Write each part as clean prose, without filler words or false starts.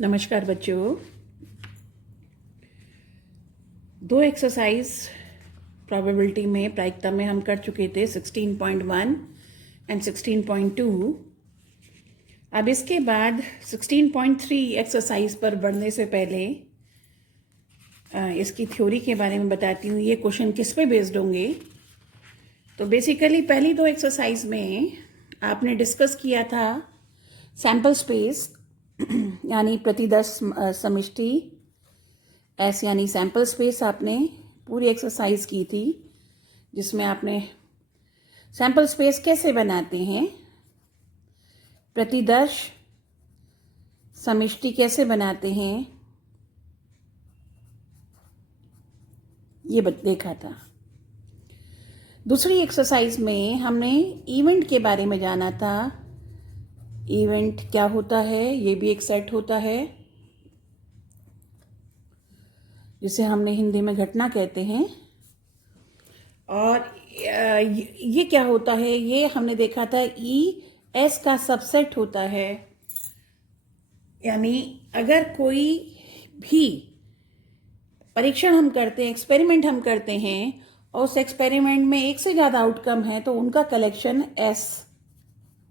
नमस्कार बच्चों। दो एक्सरसाइज प्रोबेबिलिटी में प्रायिकता में हम कर चुके थे 16.1 एंड 16.2। अब इसके बाद 16.3 एक्सरसाइज पर बढ़ने से पहले इसकी थ्योरी के बारे में बताती हूँ। ये क्वेश्चन किस पे बेस्ड होंगे। तो बेसिकली पहली दो एक्सरसाइज में आपने डिस्कस किया था सैम्पल स्पेस यानी प्रतिदर्श समष्टि एस यानी सैम्पल स्पेस आपने पूरी एक्सरसाइज की थी, जिसमें आपने सैम्पल स्पेस कैसे बनाते हैं, प्रतिदर्श समष्टि कैसे बनाते हैं, ये देखा था। दूसरी एक्सरसाइज में हमने इवेंट के बारे में जाना था। इवेंट क्या होता है, ये भी एक सेट होता है जिसे हमने हिंदी में घटना कहते हैं। और ये क्या होता है, ये हमने देखा था ई एस का सबसेट होता है। यानी अगर कोई भी परीक्षण हम करते हैं, एक्सपेरिमेंट हम करते हैं और उस एक्सपेरिमेंट में एक से ज़्यादा आउटकम है तो उनका कलेक्शन एस,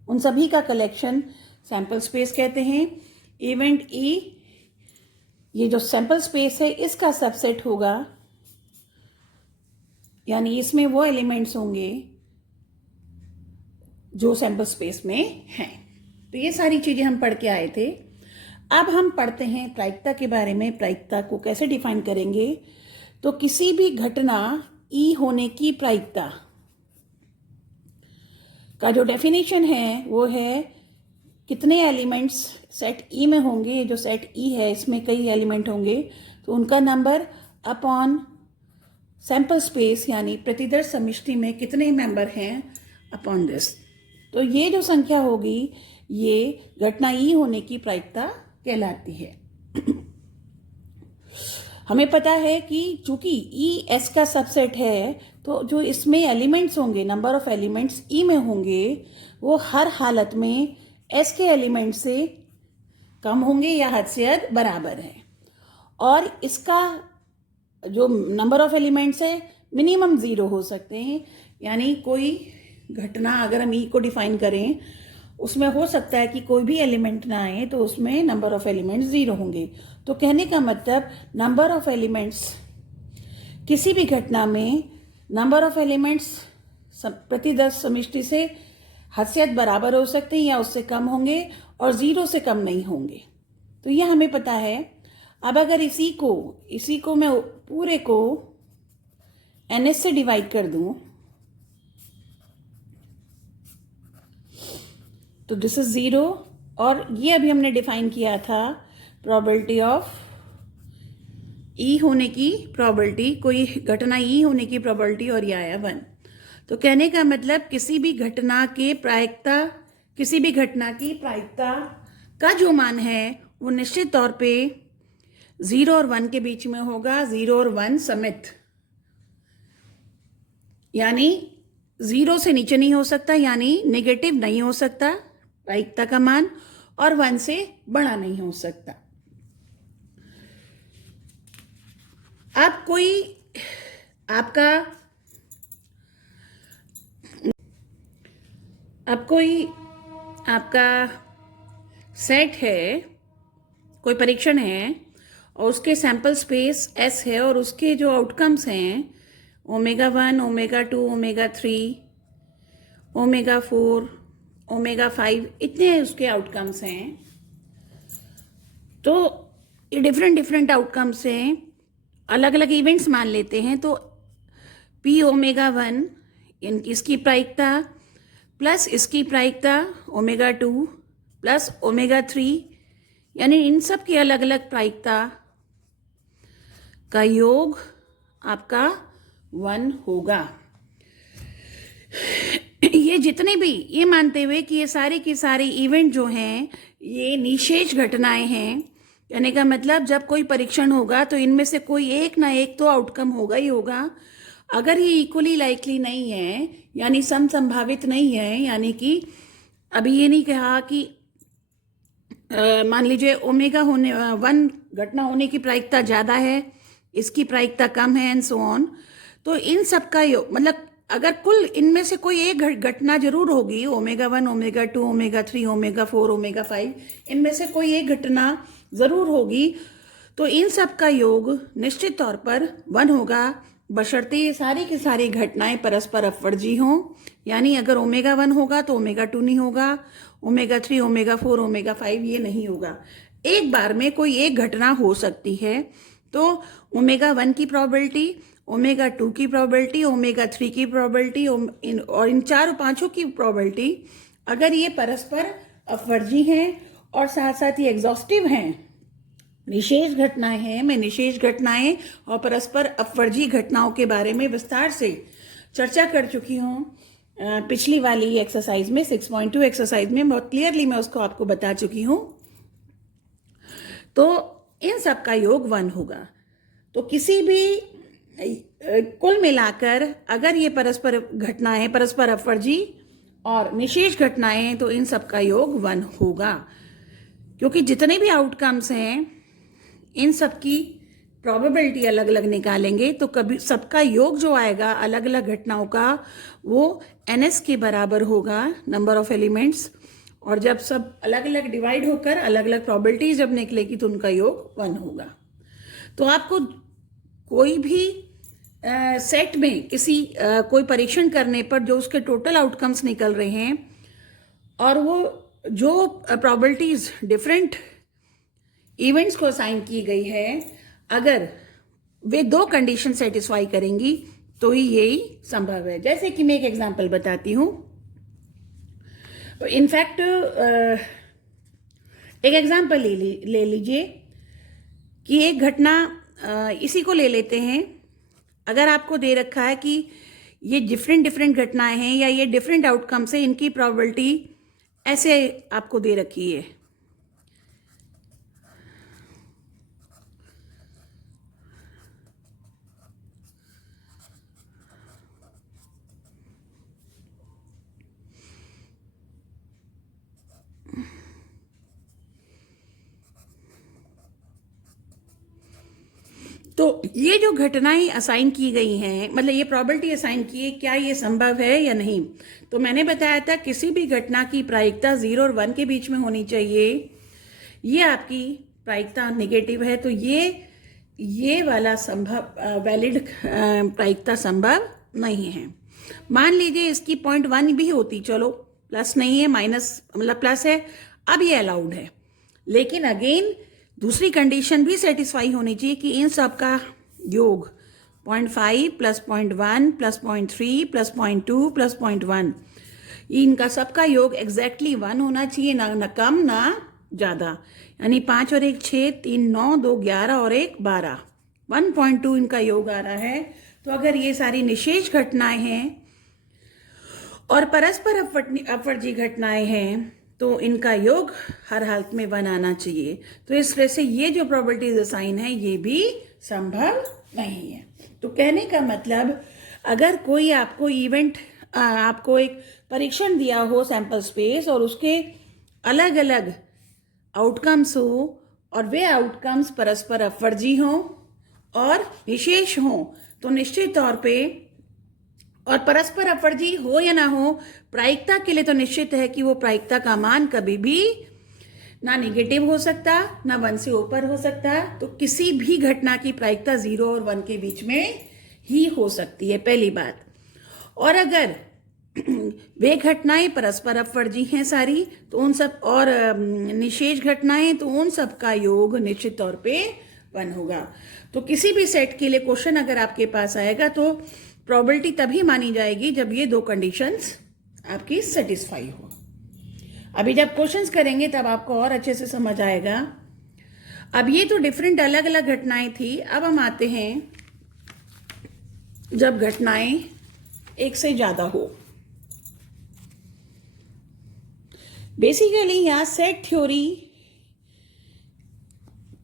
उन सभी का कलेक्शन सैंपल स्पेस कहते हैं। इवेंट ई, ये जो सैंपल स्पेस है इसका सबसेट होगा, यानी इसमें वो एलिमेंट्स होंगे जो सैंपल स्पेस में हैं। तो ये सारी चीजें हम पढ़ के आए थे। अब हम पढ़ते हैं प्रायिकता के बारे में। प्रायिकता को कैसे डिफाइन करेंगे, तो किसी भी घटना ई होने की प्रायिकता का जो डेफिनेशन है वो है कितने एलिमेंट्स सेट ई में होंगे। ये जो सेट ई है इसमें कई एलिमेंट होंगे तो उनका नंबर अपॉन सैंपल स्पेस यानी प्रतिदर्श समष्टि में कितने मेंबर हैं अपॉन दिस। तो ये जो संख्या होगी ये घटना ई होने की प्रायिकता कहलाती है। हमें पता है कि चूंकि ई एस का सबसेट है तो जो इसमें एलिमेंट्स होंगे, नंबर ऑफ एलिमेंट्स ई में होंगे, वो हर हालत में एस के एलिमेंट से कम होंगे या हद से हद बराबर है। और इसका जो नंबर ऑफ एलिमेंट्स है मिनिमम 0 हो सकते हैं। यानी कोई घटना अगर हम ई को डिफाइन करें उसमें हो सकता है कि कोई भी एलिमेंट ना आए तो उसमें नंबर ऑफ एलिमेंट्स 0 होंगे। तो कहने का मतलब नंबर ऑफ एलिमेंट्स किसी भी घटना में नंबर ऑफ एलिमेंट्स प्रतिदर्श समष्टि से हद से हद बराबर हो सकते हैं या उससे कम होंगे और 0 से कम नहीं होंगे। तो यह हमें पता है। अब अगर इसी को मैं पूरे को NS से डिवाइड कर दूं तो दिस इज 0। और ये अभी हमने डिफाइन किया था प्रोबेबिलिटी ऑफ ई होने की प्रोबेबिलिटी, कोई घटना ई होने की प्रोबेबिलिटी, और ये आया 1। तो कहने का मतलब किसी भी घटना की प्रायिकता का जो मान है वो निश्चित तौर पे 0 और 1 के बीच में होगा, 0 और 1 समेत। यानी 0 से नीचे नहीं हो सकता, यानी नेगेटिव नहीं हो सकता प्रायिकता का मान, और 1 से बड़ा नहीं हो सकता। अब कोई आपका सेट है, कोई परीक्षण है और उसके सैंपल स्पेस एस है और उसके जो आउटकम्स हैं omega 1, omega 2, omega 3, omega 4, omega 5, इतने उसके आउटकम्स हैं। तो ये डिफरेंट आउटकम्स हैं, अलग अलग इवेंट्स मान लेते हैं। तो पी ओमेगा 1 इसकी प्रायिकता प्लस इसकी प्रायिकता ओमेगा 2 प्लस ओमेगा 3, यानी इन सब की अलग अलग प्रायिकता का योग आपका 1 होगा। ये जितने भी, ये मानते हुए कि ये सारे की सारी इवेंट जो हैं ये निशेष घटनाएं हैं। कहने का मतलब जब कोई परीक्षण होगा तो इनमें से कोई एक ना एक तो आउटकम होगा ही होगा। अगर ये इक्वली लाइकली नहीं है यानी समसंभावित नहीं है, यानी कि अभी ये नहीं कहा कि मान लीजिए ओमेगा होने 1 घटना होने की प्रायिकता ज़्यादा है, इसकी प्रायिकता कम है एंड सो ऑन। तो इन सब का योग मतलब अगर कुल इनमें से कोई एक घटना जरूर होगी, omega 1, omega 2, omega 3, omega 4, omega 5, इनमें से कोई एक घटना जरूर होगी, तो इन सब का योग निश्चित तौर पर 1 होगा, बशर्ते ये सारी की सारी घटनाएं परस्पर अपवर्जी हों। यानी अगर ओमेगा 1 होगा तो ओमेगा 2 नहीं होगा, ओमेगा 3, ओमेगा 4, ओमेगा 5 ये नहीं होगा। एक बार में कोई एक घटना हो सकती है, तो ओमेगा 1 की प्रोबेबिलिटी, ओमेगा 2 की प्रोबेबिलिटी, ओमेगा 3 की प्रोबेबिलिटी और इन चारों पांचों की प्रोबेबिलिटी अगर ये परस्पर अपवर्जी हैं और साथ साथ ये एग्जॉस्टिव हैं, निशेष घटनाएं हैं, मैं निशेष घटनाएं और परस्पर अपवर्जी घटनाओं के बारे में विस्तार से चर्चा कर चुकी हूँ पिछली वाली एक्सरसाइज में, 6.2 एक्सरसाइज में बहुत क्लियरली मैं उसको आपको बता चुकी हूँ। तो इन सब का योग 1 होगा। तो किसी भी कुल मिलाकर अगर ये परस्पर घटनाएं, परस्पर अपवर्जी और निशेष घटनाएं, तो इन सब का योग 1 होगा, क्योंकि जितने भी आउटकम्स हैं इन सब की प्रोबेबिलिटी अलग अलग निकालेंगे, तो कभी सबका योग जो आएगा अलग अलग घटनाओं का वो NS के बराबर होगा, नंबर ऑफ एलिमेंट्स। और जब सब अलग अलग डिवाइड होकर अलग अलग प्रोबेबिलिटी जब निकलेगी तो उनका योग 1 होगा। तो आपको कोई भी सेट में किसी कोई परीक्षण करने पर जो उसके टोटल आउटकम्स निकल रहे हैं और वो जो प्रोबेबिलिटीज डिफरेंट इवेंट्स को असाइन की गई है, अगर वे 2 कंडीशन सेटिस्फाई करेंगी तो ही यही संभव है। जैसे कि मैं एक एग्जांपल बताती हूँ। इनफैक्ट एक एग्जांपल ले लीजिए कि एक घटना इसी को ले लेते हैं। अगर आपको दे रखा है कि ये डिफरेंट घटनाएं हैं या ये डिफरेंट आउटकम्स है, इनकी प्रोबेबिलिटी ऐसे आपको दे रखी है। तो ये जो घटनाएं असाइन की गई हैं, मतलब ये प्रोबेबिलिटी असाइन की है, क्या ये संभव है या नहीं। तो मैंने बताया था किसी भी घटना की प्रायिकता 0 और 1 के बीच में होनी चाहिए। ये आपकी प्रायिकता नेगेटिव है, तो ये वाला संभव वैलिड प्रायिकता संभव नहीं है। मान लीजिए इसकी 0.1 भी होती, चलो प्लस नहीं है, माइनस मतलब प्लस है, अब ये अलाउड है। लेकिन अगेन दूसरी कंडीशन भी सेटिस्फाई होनी चाहिए कि इन सब का योग 0.5 प्लस 0.1 प्लस 0.3 प्लस 0.2 प्लस 0.1, इनका सबका योग एग्जैक्टली 1 होना चाहिए, ना कम ना ज़्यादा। यानी 5 और 1 6, 3 9, 2 11 और 1 12, 1.2 इनका योग आ रहा है। तो अगर ये सारी निशेष घटनाएं हैं और परस्पर अपवर्जी घटनाएं हैं, तो इनका योग हर हालत में 1 आना चाहिए। तो इस तरह से ये जो प्रोबेबिलिटीज असाइन है ये भी संभव नहीं है। तो कहने का मतलब, अगर कोई आपको इवेंट, आपको एक परीक्षण दिया हो सैंपल स्पेस और उसके अलग अलग आउटकम्स हो और वे आउटकम्स परस्पर अपवर्जी हों और विशेष हों, तो निश्चित तौर पे, और परस्पर अपवर्जी हो या ना हो, प्रायिकता के लिए तो निश्चित है कि वो प्रायिकता का मान कभी भी ना नेगेटिव हो सकता, ना 1 से ऊपर हो सकता। तो किसी भी घटना की प्रायिकता 0 और 1 के बीच में ही हो सकती है, पहली बात। और अगर वे घटनाएं परस्पर अपवर्जी हैं सारी, तो उन सब, और निशेष घटनाएं, तो उन सब का योग निश्चित तौर पे 1 होगा। तो किसी भी सेट के लिए क्वेश्चन अगर आपके पास आएगा तो प्रोबेबिलिटी तभी मानी जाएगी जब ये 2 कंडीशंस आपकी सेटिस्फाई हो। अभी जब क्वेश्चंस करेंगे तब आपको और अच्छे से समझ आएगा। अब ये तो डिफरेंट अलग अलग घटनाएं थी। अब हम आते हैं जब घटनाएं एक से ज्यादा हो। बेसिकली यहाँ सेट थ्योरी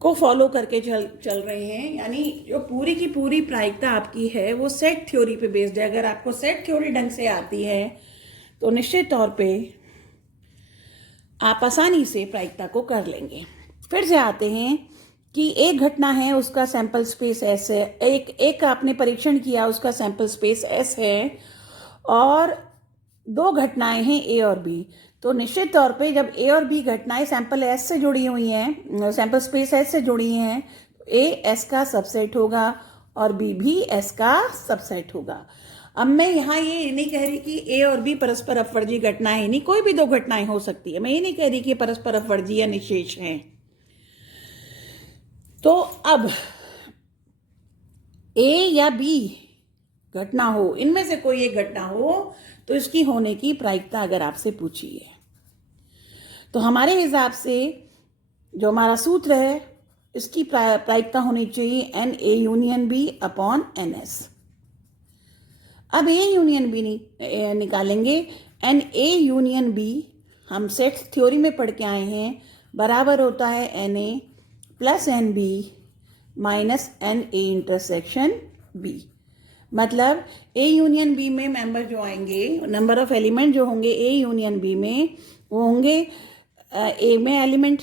को फॉलो करके चल रहे हैं, यानी जो पूरी की पूरी प्रायिकता आपकी है वो सेट थ्योरी पे बेस्ड है। अगर आपको सेट थ्योरी ढंग से आती है तो निश्चित तौर पे आप आसानी से प्रायिकता को कर लेंगे। फिर से आते हैं कि एक घटना है, उसका सैंपल स्पेस एस है, एक आपने परीक्षण किया, उसका सैंपल स्पेस एस है, और दो घटनाएं हैं ए और बी। तो निश्चित तौर पे जब ए और बी घटनाएं सैंपल एस से जुड़ी हुई हैं, सैंपल स्पेस एस से जुड़ी हैं, ए एस का सबसेट होगा और बी भी एस का सबसेट होगा। अब मैं यहाँ ये नहीं कह रही कि ए और बी परस्पर अपवर्जी घटनाएं, नहीं, कोई भी दो घटनाएं हो सकती है। मैं ये नहीं कह रही कि परस्पर अपवर्जी या निशेष हैं। तो अब ए या बी घटना हो, इनमें से कोई एक घटना हो, तो इसकी होने की प्रायिकता अगर आपसे पूछी है, तो हमारे हिसाब से जो हमारा सूत्र है, इसकी प्रायिकता होनी चाहिए n A union B upon n S. अब ए यूनियन बी निकालेंगे। एन ए यूनियन बी हम सेट थ्योरी में पढ़ के आए हैं, बराबर होता है n A plus n B minus n A intersection B. मतलब ए यूनियन बी में मेंबर जो आएंगे, नंबर ऑफ एलिमेंट जो होंगे ए यूनियन बी में, वो होंगे ए में एलिमेंट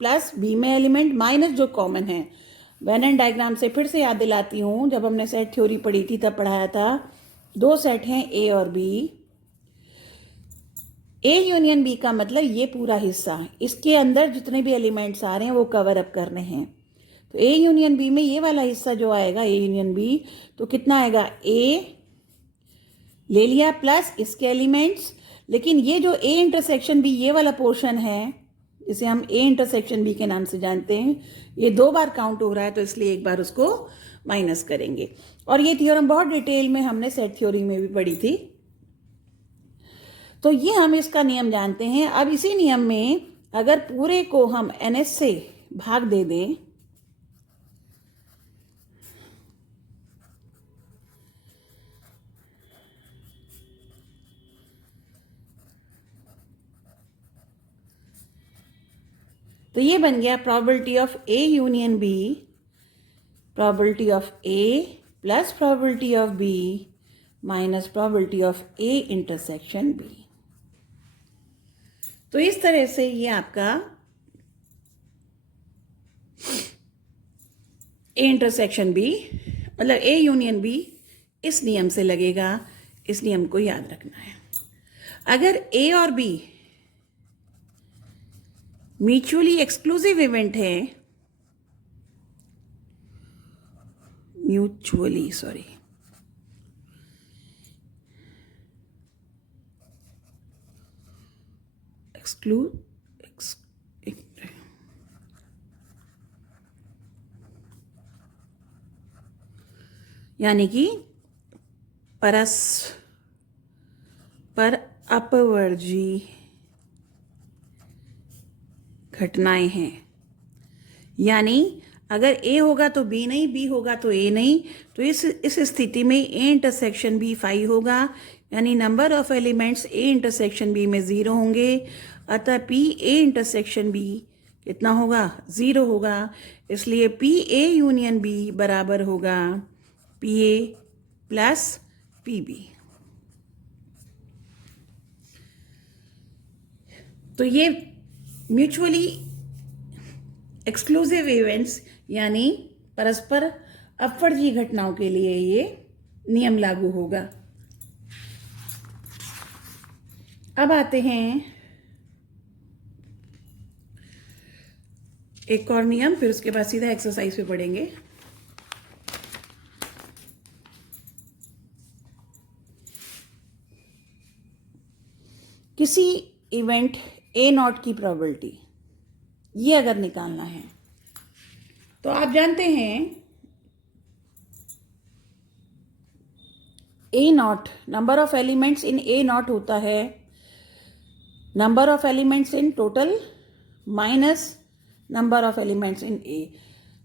प्लस बी में एलिमेंट माइनस जो कॉमन है। वेन एंड डायग्राम से फिर से याद दिलाती हूँ, जब हमने सेट थ्योरी पढ़ी थी तब पढ़ाया था, दो सेट हैं ए और बी। ए यूनियन बी का मतलब ये पूरा हिस्सा, इसके अंदर जितने भी एलिमेंट्स आ रहे हैं वो कवर अप करने हैं। तो ए यूनियन बी में ये वाला हिस्सा जो आएगा ए यूनियन बी, तो कितना आएगा, ए ले लिया प्लस इसके एलिमेंट्स, लेकिन ये जो ए इंटरसेक्शन बी ये वाला पोर्शन है, जिसे हम ए इंटरसेक्शन बी के नाम से जानते हैं, ये दो बार काउंट हो रहा है, तो इसलिए एक बार उसको माइनस करेंगे। और ये थ्योरम बहुत डिटेल में हमने सेट थ्योरी में भी पढ़ी थी। तो ये हम इसका नियम जानते हैं। अब इसी नियम में अगर पूरे को हम एन एस से भाग दे दें, तो ये बन गया probability of A union B, probability of A plus probability of B minus probability of A intersection B. तो इस तरह से ये आपका ए इंटरसेक्शन बी मतलब ए यूनियन बी इस नियम से लगेगा। इस नियम को याद रखना है। अगर ए और बी म्यूचुअली एक्सक्लूसिव इवेंट है, यानी कि परस्पर अपवर्जी घटनाएं हैं, यानी अगर ए होगा तो बी नहीं, बी होगा तो ए नहीं, तो इस स्थिति में ए इंटरसेक्शन बी 5 होगा, यानी number of elements A intersection B में 0 होंगे। अतः पी ए इंटरसेक्शन बी कितना होगा, 0 होगा। इसलिए पी ए यूनियन बी बराबर होगा P A plus P B. तो ये म्यूचुअली एक्सक्लूसिव इवेंट्स यानी परस्पर अपवर्जी घटनाओं के लिए ये नियम लागू होगा। अब आते हैं एक और नियम, फिर उसके बाद सीधा एक्सरसाइज पे पढ़ेंगे। किसी इवेंट ए नॉट की प्रोबेबिलिटी ये अगर निकालना है, तो आप जानते हैं A not number of elements in A not होता है number of elements in total minus number of elements in A.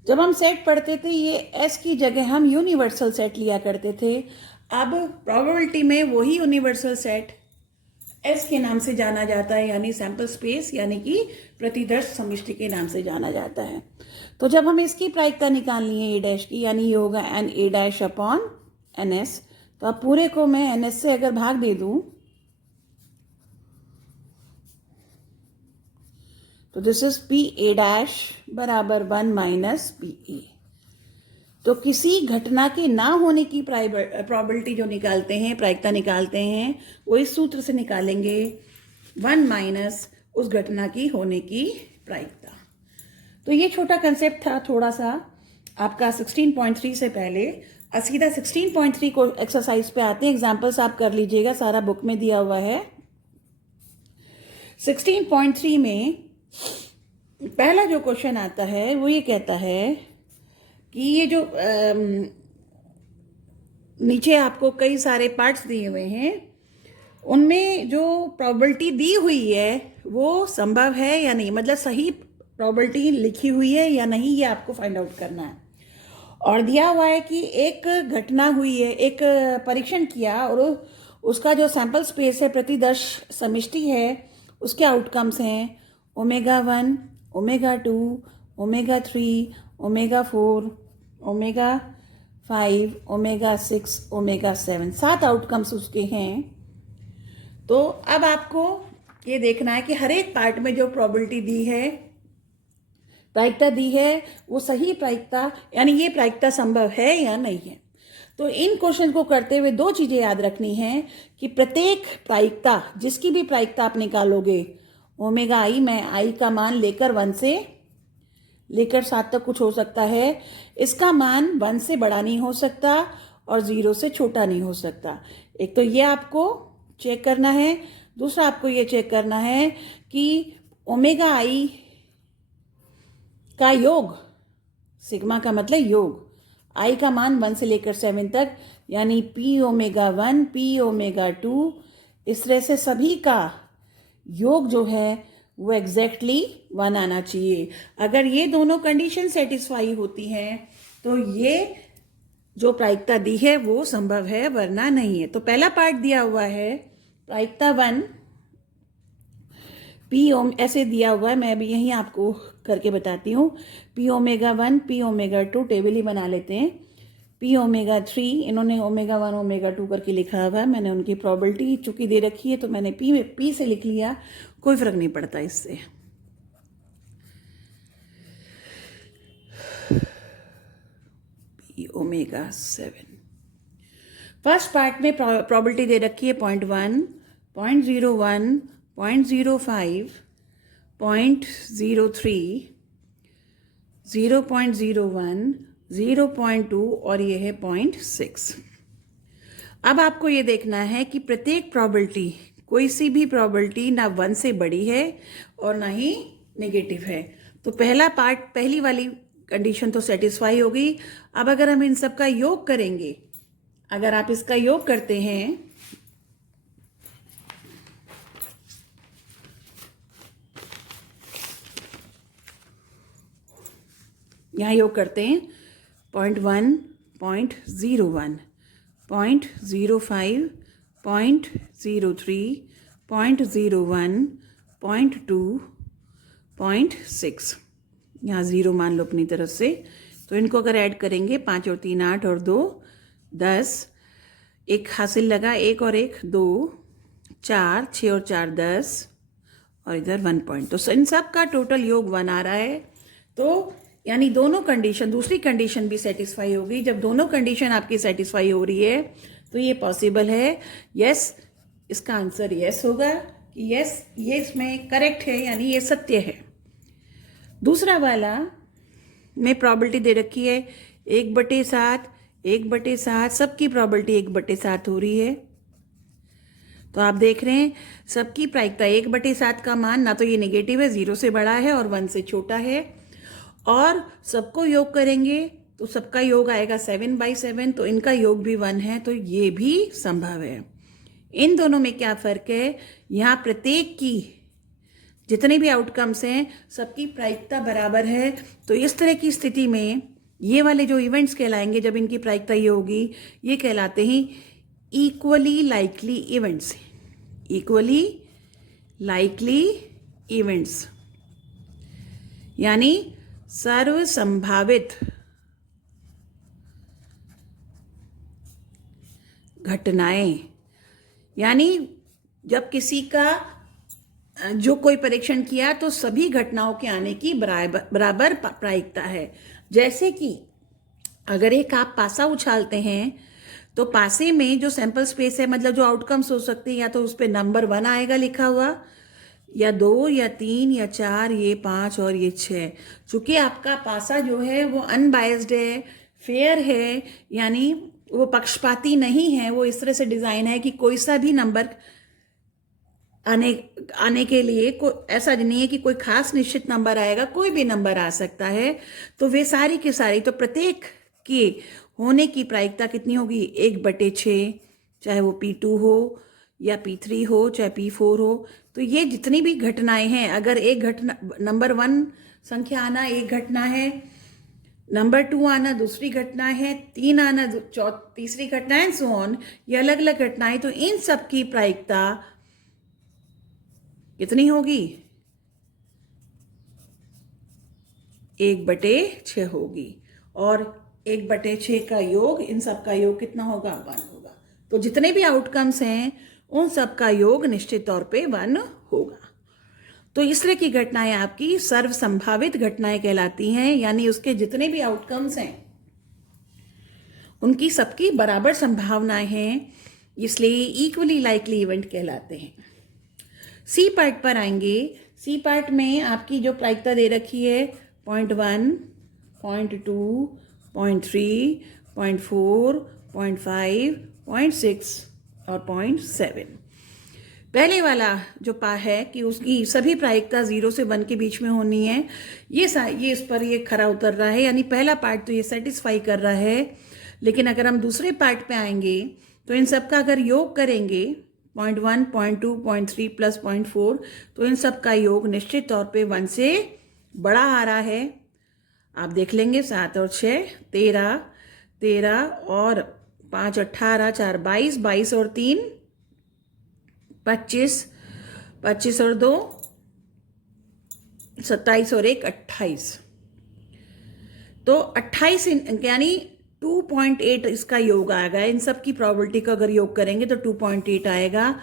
जब हम सेट पढ़ते थे, ये एस की जगह हम यूनिवर्सल सेट लिया करते थे। अब प्रोबेबिलिटी में वही यूनिवर्सल सेट एस के नाम से जाना जाता है, यानी सैंपल स्पेस, यानी कि प्रतिदर्श समिष्टि के नाम से जाना जाता है। तो जब हमें इसकी प्रायिकता निकालनी है ए डैश की, यानी ये होगा n A dash upon n S. तो अब पूरे को मैं एन एस से अगर भाग दे दूं, तो this is P A dash बराबर 1 माइनस पी ए। तो किसी घटना के ना होने की प्रोबेबिलिटी जो निकालते हैं, प्रायिकता निकालते हैं, वो इस सूत्र से निकालेंगे, 1 माइनस उस घटना की होने की प्रायिकता। तो ये छोटा कंसेप्ट था थोड़ा सा आपका 16.3 से पहले। सीधा 16.3 को एक्सरसाइज पे आते हैं। एग्जाम्पल्स आप कर लीजिएगा, सारा बुक में दिया हुआ है। 16.3 में पहला जो क्वेश्चन आता है वो ये कहता है कि ये जो नीचे आपको कई सारे पार्ट्स दिए हुए हैं, उनमें जो प्रोबेबिलिटी दी हुई है वो संभव है या नहीं, मतलब सही प्रोबेबिलिटी लिखी हुई है या नहीं, ये आपको फाइंड आउट करना है। और दिया हुआ है कि एक घटना हुई है, एक परीक्षण किया और उसका जो सैंपल स्पेस है प्रतिदर्श समिष्टि है, उसके आउटकम्स हैं omega 1, omega 2, omega 3, omega 4, omega 5, omega 6, omega 7, 7 outcomes उसके हैं। तो अब आपको ये देखना है कि हर एक पार्ट में जो प्रोबेबिलिटी दी है, प्रायिकता दी है, वो सही प्रायिकता, यानी ये प्रायिकता संभव है या नहीं है। तो इन क्वेश्चन को करते हुए दो चीजें याद रखनी है कि प्रत्येक प्रायिकता, जिसकी भी प्रायिकता आप निकालोगे, ओमेगा आई में आई का मान लेकर 1 से लेकर 7 तक कुछ हो सकता है, इसका मान 1 से बड़ा नहीं हो सकता और 0 से छोटा नहीं हो सकता। एक तो ये आपको चेक करना है। दूसरा आपको ये चेक करना है कि ओमेगा आई का योग, सिग्मा का मतलब योग, आई का मान 1 से लेकर 7 तक, यानी पी ओमेगा 1, पी ओमेगा 2, इस तरह से सभी का योग जो है वो एग्जैक्टली 1 आना चाहिए। अगर ये दोनों कंडीशन सेटिस्फाई होती हैं तो ये जो प्रायिकता दी है वो संभव है, वरना नहीं है। तो पहला पार्ट दिया हुआ है प्रायिकता 1 पी ओम, ऐसे दिया हुआ है, मैं भी यहीं आपको करके बताती हूँ। P omega 1, P omega 2, table ही बना लेते हैं। पी ओमेगा 3, इन्होंने ओमेगा 1, ओमेगा 2 करके लिखा हुआ है, मैंने उनकी प्रोबेबिलिटी चूंकि दे रखी है तो मैंने पी से लिख लिया, कोई फर्क नहीं पड़ता इससे। पी ओमेगा 7, फर्स्ट पार्ट में प्रोबेबिलिटी दे रखी है 0.1, 0.01, 0.05, 0.03, 0.01, 0.2 और ये है 0.6। अब आपको ये देखना है कि प्रत्येक प्रोबेबिलिटी, कोई सी भी प्रोबेबिलिटी ना 1 से बड़ी है और ना ही नेगेटिव है। तो पहला पार्ट, पहली वाली कंडीशन तो सेटिस्फाई हो गई। अब अगर हम इन सब का योग करेंगे, अगर आप इसका योग करते हैं, यहाँ योग करते हैं 0.1, 0.01, 0.05, 0.03, 0.01, 0.2, 0.6, यहाँ 0 मान लो अपनी तरफ से। तो इनको अगर ऐड करेंगे 5 और 3 8 और 2 10, एक हासिल लगा, 1 और 1 2, 4, 6 और 4 10 और इधर 1 पॉइंट। तो इन सब का टोटल योग 1 आ रहा है। तो यानी दोनों कंडीशन, दूसरी कंडीशन भी सेटिस्फाई हो गई। जब दोनों कंडीशन आपकी सेटिस्फाई हो रही है तो ये पॉसिबल है। यस, इसका आंसर यस होगा कि यस, ये इसमें करेक्ट है, यानी ये सत्य है। दूसरा वाला में प्रोबेबिलिटी दे रखी है 1/7, 1/7, सबकी प्रोबेबिलिटी 1/7 हो रही है। तो आप देख रहे हैं सबकी प्रायिकता 1/7 का मान ना तो ये नेगेटिव है, 0 से बड़ा है और 1 से छोटा है। और सबको योग करेंगे तो सबका योग आएगा 7/7, तो इनका योग भी 1 है, तो ये भी संभव है। इन दोनों में क्या फर्क है, यहाँ प्रत्येक की जितने भी आउटकम्स हैं सबकी प्रायिकता बराबर है। तो इस तरह की स्थिति में ये वाले जो इवेंट्स कहलाएंगे, जब इनकी प्रायिकता ये होगी, ये कहलाते हैं equally likely events. Equally likely events यानी सर्व संभावित घटनाएं। यानी जब किसी का जो कोई परीक्षण किया तो सभी घटनाओं के आने की बराबर प्रायिकता है। जैसे कि अगर एक आप पासा उछालते हैं तो पासे में जो सैंपल स्पेस है, मतलब जो आउटकम्स हो सकते हैं, या तो उस पर नंबर 1 आएगा लिखा हुआ, या 2 या 3 या 4, ये 5 और ये 6। चूंकि आपका पासा जो है वो अनबायस्ड है, फेयर है, यानी वो पक्षपाती नहीं है, वो इस तरह से डिजाइन है कि कोई सा भी नंबर आने आने के लिए ऐसा नहीं है कि कोई खास निश्चित नंबर आएगा, कोई भी नंबर आ सकता है। तो वे सारी की सारी, तो प्रत्येक के होने की प्रायिकता कितनी होगी? 1/6, चाहे वो P2 हो या P3 हो, चाहे P4 हो। तो ये जितनी भी घटनाएं हैं, अगर एक घटना नंबर 1 संख्या आना एक घटना है, नंबर 2 आना दूसरी घटना है, 3 आना तीसरी घटना है, सो ऑन, ये अलग अलग घटनाएं। तो इन सब की प्रायिकता कितनी होगी? 1/6 होगी। और 1/6 का योग, इन सब का योग कितना होगा? 1 होगा। तो जितने भी आउटकम्स हैं उन सब का योग निश्चित तौर पे 1 होगा। तो इस तरह की घटनाएं आपकी सर्व संभावित घटनाएं कहलाती हैं, यानी उसके जितने भी आउटकम्स हैं उनकी सबकी बराबर संभावनाएं हैं, इसलिए इक्वली लाइकली इवेंट कहलाते हैं। सी पार्ट पर आएंगे। सी पार्ट में आपकी जो प्रायिकता दे रखी है 0.1, 0.2, 0.3, 0.4, 0.5, 0.6 और 0.7। पहले वाला जो है कि उसकी सभी प्रायिकता 0 से 1 के बीच में होनी है, ये इस पर ये खरा उतर रहा है, यानी पहला पार्ट तो ये सेटिस्फाई कर रहा है। लेकिन अगर हम दूसरे पार्ट पे आएंगे तो इन सब का अगर योग करेंगे 0.1, 0.2, 0.3 प्लस 0.4, तो इन सब का योग निश्चित तौर पे 1 से बड़ा आ रहा है। आप देख लेंगे 7 और 6 13, 13 और 5 18, 4 22, 22 और 3 25, 25 और 2 27 और 1 28। तो 28 यानी 2.8 इसका योग आएगा। इन सब की प्रोबेबिलिटी का अगर योग करेंगे तो 2.8 आएगा।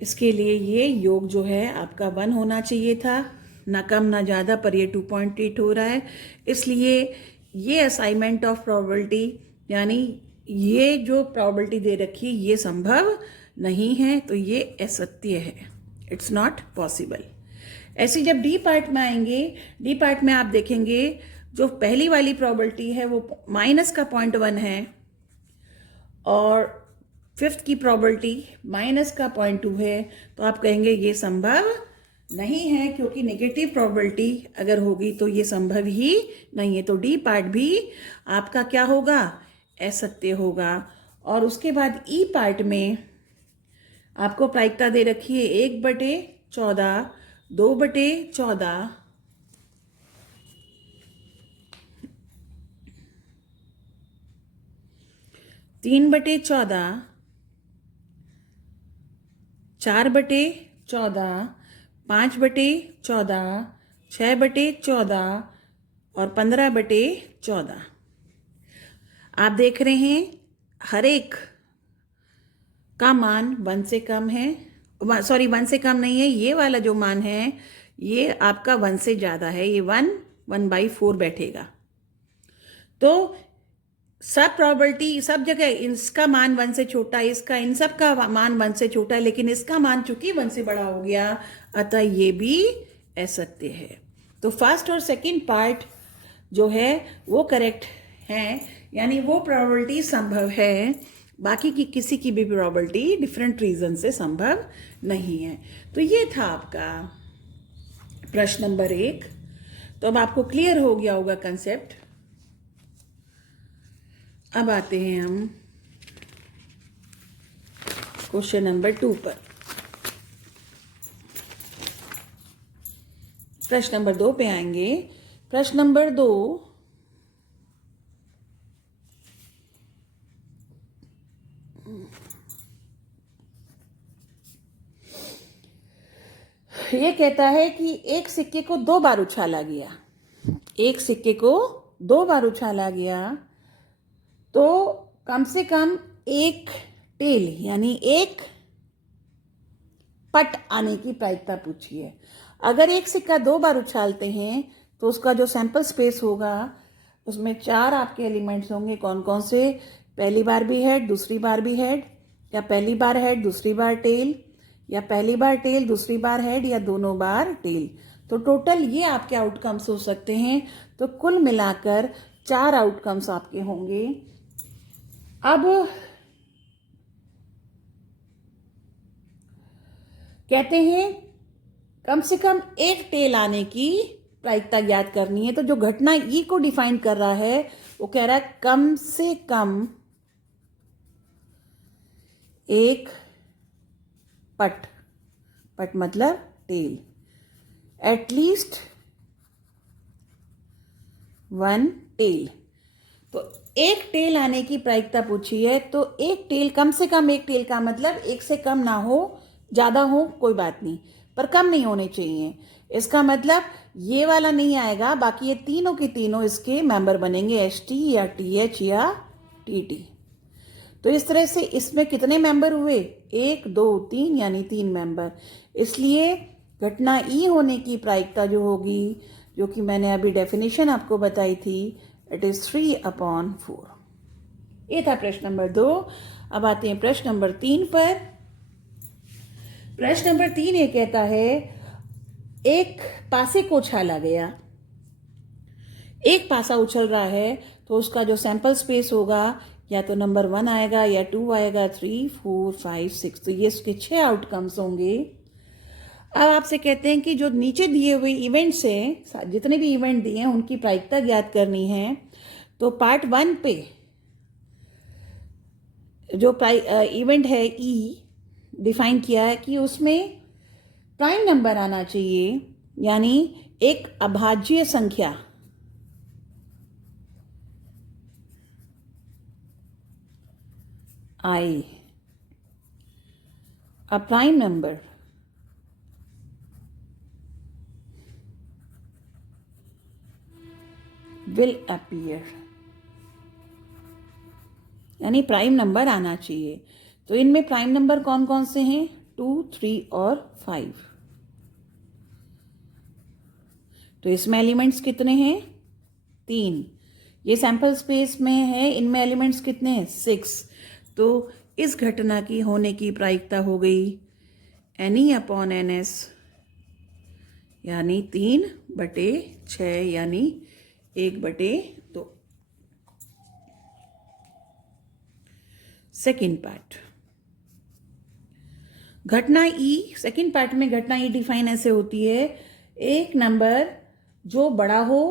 इसके लिए ये योग जो है आपका 1 होना चाहिए था, ना कम ना ज़्यादा, पर ये 2.8 हो रहा है। इसलिए ये असाइनमेंट ऑफ प्रोबेबिलिटी, यानी ये जो प्रोबेबिलिटी दे रखी है ये संभव नहीं है, तो ये असत्य है, इट्स नॉट पॉसिबल। ऐसे जब डी पार्ट में आएंगे, डी पार्ट में आप देखेंगे जो पहली वाली प्रोबेबिलिटी है वो माइनस का 0.1 है, और फिफ्थ की प्रोबेबिलिटी माइनस का 0.2 है। तो आप कहेंगे ये संभव नहीं है, क्योंकि नेगेटिव प्रोबेबिलिटी अगर होगी तो ये संभव ही नहीं है। तो डी पार्ट भी आपका क्या होगा? असत्य होगा। और उसके बाद ई पार्ट में आपको प्रायिकता दे रखी है 1/14, 2/14, 3/14, 4/14, 5/14, 6/14 और 15/14। आप देख रहे हैं हर एक का मान 1 से कम है, सॉरी 1 से कम नहीं है, ये वाला जो मान है ये आपका 1 से ज़्यादा है, ये 1/4 बैठेगा। तो सब प्रोबेबिलिटी सब जगह इसका मान 1 से छोटा, इसका इन सब का मान 1 से छोटा, लेकिन इसका मान चूंकि 1 से बड़ा हो गया, अतः ये भी असत्य है। तो फर्स्ट और सेकंड पार्ट जो है वो करेक्ट है, यानी वो प्रोबेबिलिटी संभव है, बाकी की किसी की भी प्रोबेबिलिटी डिफरेंट रीजन से संभव नहीं है। तो ये था आपका प्रश्न नंबर 1। तो अब आपको क्लियर हो गया होगा कंसेप्ट। अब आते हैं हम क्वेश्चन नंबर 2 पर। प्रश्न नंबर 2 पे आएंगे। प्रश्न नंबर 2, ये कहता है कि एक सिक्के को 2 बार उछाला गया, एक सिक्के को 2 बार उछाला गया, तो कम से कम एक टेल यानी एक पट आने की प्रायिकता पूछी है। अगर एक सिक्का 2 बार उछालते हैं तो उसका जो सैंपल स्पेस होगा उसमें 4 आपके एलिमेंट्स होंगे। कौन कौन से? पहली बार भी हेड, दूसरी बार भी हेड, या पहली बार हेड दूसरी बार टेल, या पहली बार टेल दूसरी बार हेड, या दोनों बार टेल। तो टोटल ये आपके आउटकम्स हो सकते हैं। तो कुल मिलाकर 4 आउटकम्स आपके होंगे। अब कहते हैं कम से कम एक टेल आने की प्रायिकता ज्ञात करनी है। तो जो घटना ई को डिफाइन कर रहा है वो कह रहा है कम से कम एक पट, पट मतलब टेल, एटलीस्ट 1 टेल। तो एक टेल आने की प्रायिकता पूछी है। तो एक टेल, कम से कम एक टेल का मतलब एक से कम ना हो, ज्यादा हो कोई बात नहीं, पर कम नहीं होने चाहिए। इसका मतलब ये वाला नहीं आएगा, बाकी ये तीनों के तीनों इसके मेंबर बनेंगे, ST या TH या TT। तो इस तरह से इसमें कितने मेंबर हुए? 1 2 3, यानी 3 मेंबर। इसलिए घटना ई होने की प्रायिकता जो होगी, जो कि मैंने अभी डेफिनेशन आपको बताई थी, इट इज 3/4। ये था प्रश्न नंबर 2। अब आते हैं प्रश्न नंबर 3 पर। प्रश्न नंबर 3 ये कहता है एक पासे को उछाला गया, एक पासा उछल रहा है तो उसका जो सैंपल स्पेस होगा या तो नंबर 1 आएगा या 2 आएगा, 3 4 5 6। तो ये इसके 6 आउटकम्स होंगे। अब आपसे कहते हैं कि जो नीचे दिए हुए इवेंट्स हैं, जितने भी इवेंट दिए हैं उनकी प्रायिकता ज्ञात करनी है। तो पार्ट 1 पे जो इवेंट है ई डिफाइन किया है कि उसमें प्राइम नंबर आना चाहिए, यानी एक अभाज्य संख्या आई, a prime number will appear, यानी प्राइम नंबर आना चाहिए। तो इनमें प्राइम नंबर कौन कौन से हैं? 2 3 और 5। तो इसमें एलिमेंट्स कितने हैं? 3। ये सैंपल स्पेस में है, इनमें एलिमेंट्स कितने हैं? 6। तो इस घटना की होने की प्रायिकता हो गई NE/NS, यानी 3/6, यानी 1/2। सेकेंड पार्ट, घटना ई। सेकेंड पार्ट में घटना ई डिफाइन ऐसे होती है, एक नंबर जो बड़ा हो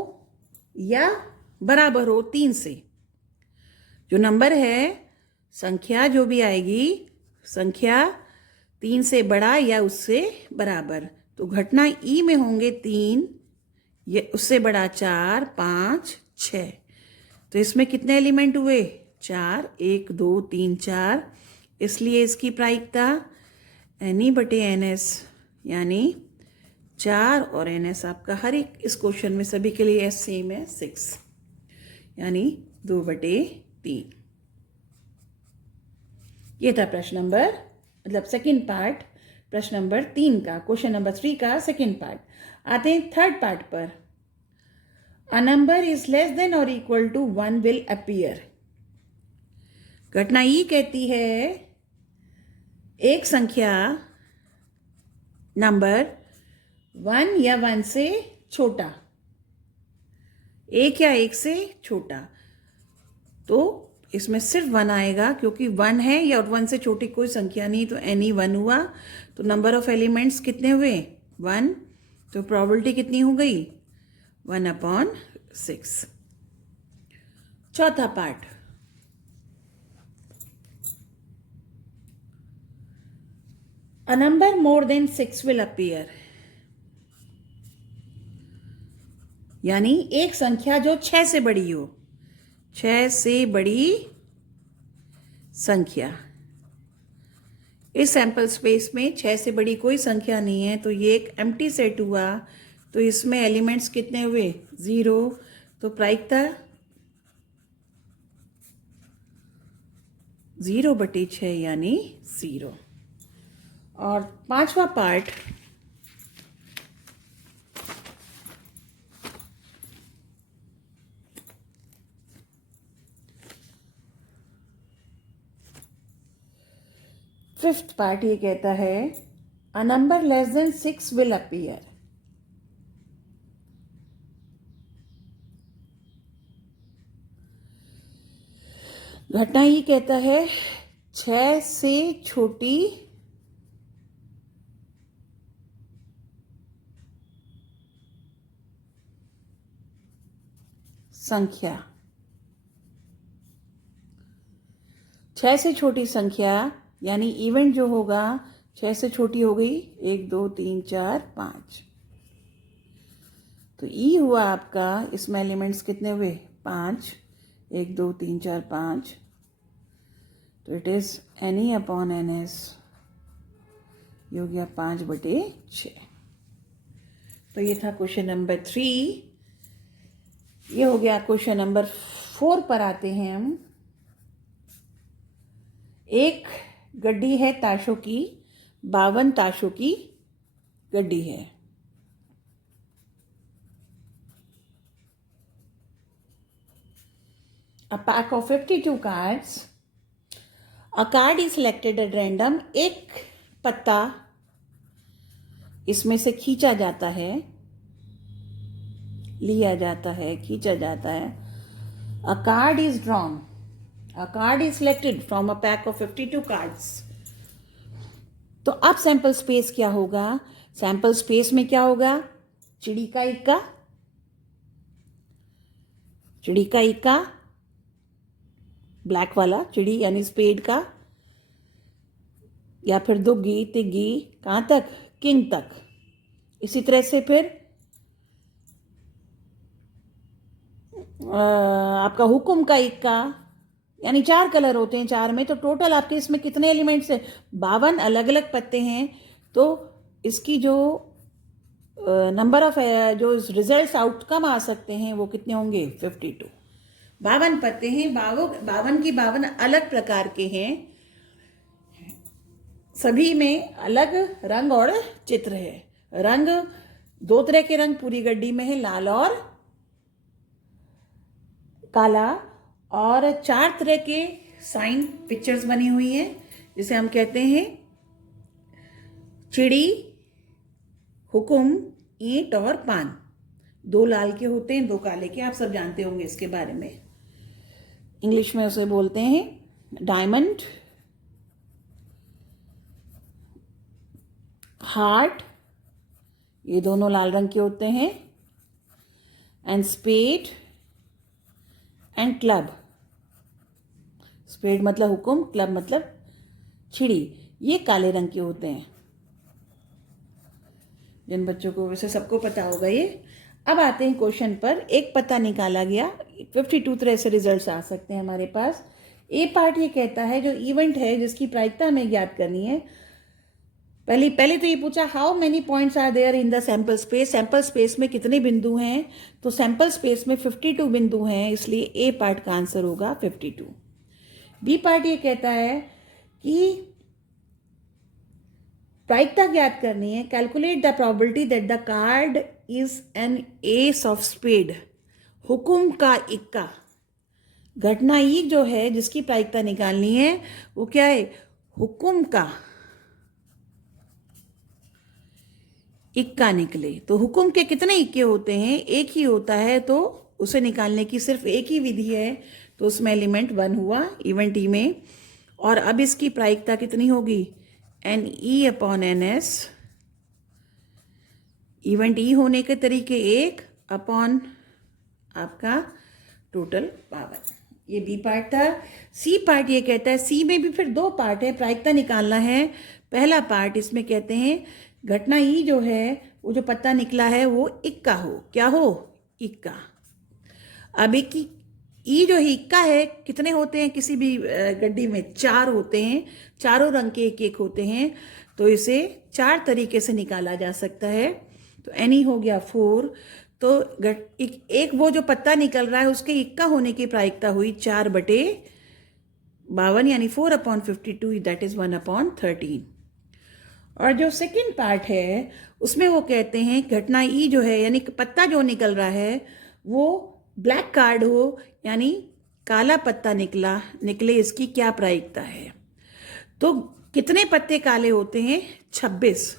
या बराबर हो 3 से। जो नंबर है, संख्या जो भी आएगी, संख्या 3 से बड़ा या उससे बराबर। तो घटना ई में होंगे 3, ये उससे बड़ा 4 5 6। तो इसमें कितने एलिमेंट हुए? 4, 1 2 3 4। इसलिए इसकी प्रायिकता NE/NS, यानी 4 और NS आपका हर एक इस क्वेश्चन में सभी के लिए एस सेम है 6, यानी 2/3। ये था प्रश्न नंबर, मतलब सेकंड पार्ट, प्रश्न नंबर 3 का, क्वेश्चन नंबर 3 का सेकंड पार्ट। आते हैं थर्ड पार्ट पर। A number is less than और इक्वल टू 1 विल अपीयर। घटना ई कहती है एक संख्या, नंबर 1 या 1 से छोटा, 1 या 1 से छोटा। तो इसमें सिर्फ 1 आएगा, क्योंकि 1 है या 1 से छोटी कोई संख्या नहीं। तो NE1 हुआ। तो नंबर ऑफ एलिमेंट्स कितने हुए? 1। तो प्रोबेबिलिटी कितनी हो गई? 1/6। चौथा part, a number more than 6 will appear, यानी एक संख्या जो 6 से बड़ी हो, 6 से बड़ी संख्या। इस सैंपल स्पेस में 6 से बड़ी कोई संख्या नहीं है, तो ये एक एम्प्टी सेट हुआ। तो इसमें एलिमेंट्स कितने हुए? 0। तो प्रायिकता 0/6, यानी 0। और पांचवा पार्ट फिफ्थ पार्ट ये कहता है a number less than 6 will appear. घटना ये कहता है 6 से छोटी संख्या, 6 से छोटी संख्या यानी इवेंट जो होगा 6 से छोटी हो गई 1 2 3 4 5। तो ई हुआ आपका, इसमें एलिमेंट्स कितने हुए 5, 1 2 3 4 5। तो it is n E upon n S, ये हो गया 5/6। तो ये था क्वेश्चन नंबर 3। ये हो गया क्वेश्चन नंबर 4 पर आते हैं हम। एक गड्डी है ताशों की, 52 ताशों की गड्डी है। A pack of 52 cards. A card is selected at random. एक पत्ता इसमें से खींचा जाता है, लिया जाता है, खींचा जाता है। A card is drawn. A card is selected from a pack of 52 cards. तो अब सैंपल स्पेस क्या होगा? सैंपल स्पेस में क्या होगा? चिड़ी का इक्का, चिड़ी का इक्का, ब्लैक वाला चिड़ी यानी स्पेड का, या फिर दुग्गी तिग्गी, कहां तक? किंग तक। इसी तरह से फिर आपका हुकुम का इक्का, यानी 4 कलर होते हैं 4 में। तो टोटल आपके इसमें कितने एलिमेंट्स हैं? 52 अलग अलग पत्ते हैं। तो इसकी जो नंबर ऑफ जो रिजल्ट्स आउटकम आ सकते हैं वो कितने होंगे? 52। 52 पत्ते हैं, 52 की 52 अलग प्रकार के हैं, सभी में अलग रंग और चित्र है। रंग 2 तरह के रंग पूरी गड्डी में है, लाल और काला, और 4 तरह के साइन पिक्चर्स बनी हुई हैं, जिसे हम कहते हैं चिड़ी, हुकुम, ईंट और पान। 2 लाल के होते हैं, 2 काले के, आप सब जानते होंगे इसके बारे में। इंग्लिश में उसे बोलते हैं डायमंड, हार्ट, ये दोनों लाल रंग के होते हैं, and spade and club. Spade मतलब हुकुम, क्लब मतलब छिड़ी, ये काले रंग के होते हैं। जिन बच्चों को वैसे सबको पता होगा ये। अब आते हैं क्वेश्चन पर। एक पत्ता निकाला गया, 52 तरह से रिजल्ट्स आ सकते हैं हमारे पास। ए पार्ट ये कहता है जो इवेंट है जिसकी प्रायिकता हमें ज्ञात करनी है। पहले तो ये पूछा how many points are there in the sample space. Sample space में कितने बिंदु हैं? तो सैंपल स्पेस में 52 बिंदु हैं, इसलिए ए पार्ट का आंसर होगा 52। बी पार्ट ये कहता है कि प्रायिकता ज्ञात करनी है। Calculate the probability that the card is an ace of spade, हुकुम का इक्का। घटना ई जो है जिसकी प्रायिकता निकालनी है वो क्या है? हुकुम का इक्का निकले। तो हुकुम के कितने इक्के होते हैं? एक ही होता है, तो उसे निकालने की सिर्फ एक ही विधि है। तो उसमें एलिमेंट 1 हुआ इवेंट ई में। और अब इसकी प्रायिकता कितनी होगी? N E upon n S. Event E होने के तरीके 1 अपॉन आपका टोटल पावर। ये बी पार्ट था। सी पार्ट ये कहता है, सी में भी फिर 2 पार्ट है, प्रायिकता निकालना है। पहला पार्ट इसमें कहते हैं घटना ई जो है वो जो पत्ता निकला है वो इक्का हो। क्या हो? इक्का। अब एक ई जो इक्का है कितने होते हैं किसी भी गड्डी में? 4 होते हैं, चारों रंग के एक एक होते हैं। तो इसे 4 तरीके से निकाला जा सकता है। तो एन ई हो गया 4। तो एक वो जो पत्ता निकल रहा है उसके इक्का होने की प्रायिकता हुई 4/52 यानी 4/52, दैट इज 1/13। और जो सेकंड पार्ट है उसमें वो कहते हैं घटना ई जो है यानी कि पत्ता जो निकल रहा है वो ब्लैक कार्ड हो, यानी काला पत्ता निकले, इसकी क्या प्रायिकता है। तो कितने पत्ते काले होते हैं? 26।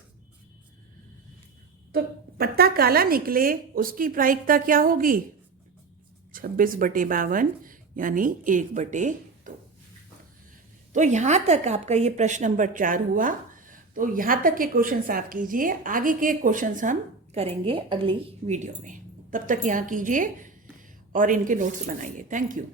तो पत्ता काला निकले उसकी प्रायिकता क्या होगी? 26/52 यानी 1/2। तो यहां तक आपका ये प्रश्न नंबर 4 हुआ। तो यहां तक के क्वेश्चंस आप कीजिए, आगे के क्वेश्चंस हम करेंगे अगली वीडियो में। तब तक यहाँ कीजिए और इनके नोट्स बनाइए। Thank you.